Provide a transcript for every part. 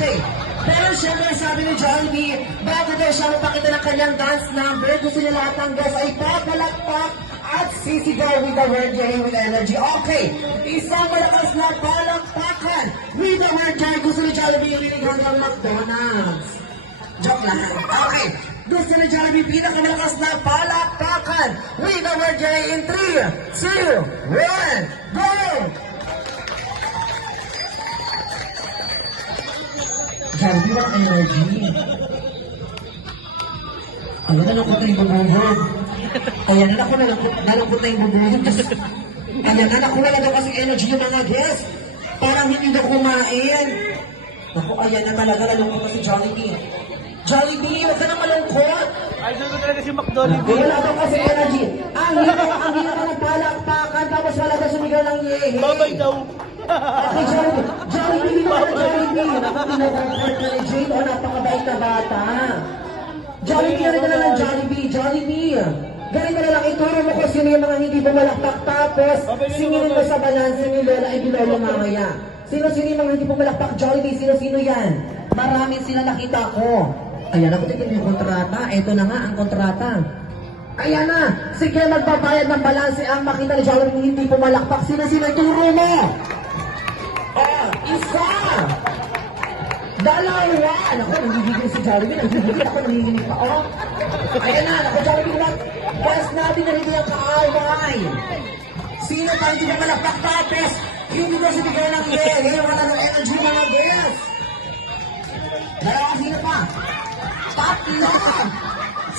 Okay. Pero syempre sabi ni Jollibee, bago daw siya mapakita ng kanyang dance number, gusto niya lahat ng guests ay papalakpak at sisigaw with the word Jay with energy. Okay. Isang malakas na palakpakan with the word Jay. Gusto ni Jollibee yung rinig hanggang McDonald's. Joke lang. Okay. Gusto ni Jollibee pinakamalakas na palakpakan with the word Jay in 3, 2, 1, go! Jollibee, walang energy. Alam, nalungkot na yung bubuhod. Ayan na, ako nalungkot na yung bubuhod. Ayan na, nakuha na daw kasi energy yung mga guests. Parang hindi daw kumain. Naku, ayan na talaga, nalungkot na si Jollibee. Jollibee, huwag ka na malungkot. Ay, doon talaga si McDonald's. Wala daw kasi energy. Ang hirap ka ng palakpakan, tapos wala daw sumigaw ng yehe. Babay daw. Okay, Jollibee, hindi naman Jollibee. Naku-comfort na ni Jane, o napakabait na bata. Jollibee, ganito na lang Jollibee. Ganito na lang, ituro mo kung sino yung mga hindi bumalakpak, tapos singilin mo sa balanse ni Lola ay Lolo mamaya. Sino-sino yung mga hindi bumalakpak, Jollibee, sino-sino yan? Maraming sila nakita ko. Ayan, ako tignan yung kontrata. Ito na nga ang kontrata. Ayan na, sige magbabayad ng balanse ang makita ni Jollibee hindi pumalakpak. Sino-sino ituro mo? Isa! Dalawa! Naku, nanggigigil si Jollibee. Nanggigigil ako, nanginginig pa. Ayan na, naku, Jollibee, gas natin na hindi ang kaaway. Sino pa hindi pumalakpak tapos? Hindi ko sinigay ng yehe. Wala ng energy mga gas. Dalawa, sino pa? Tatlo!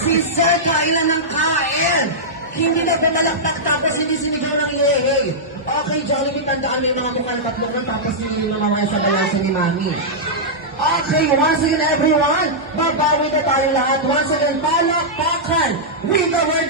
Si Sir kailan ng kain. Hindi na pumalakpak tapos hindi sinigaw ng yehe. Okay, Jollibee, tandaan mo yung mga mukhang tatlong nun tapos hindi yung mamaya sa balansa ni Mami. Okay, once again everyone, babawi na tayo lahat. Once again, palakpakan with the word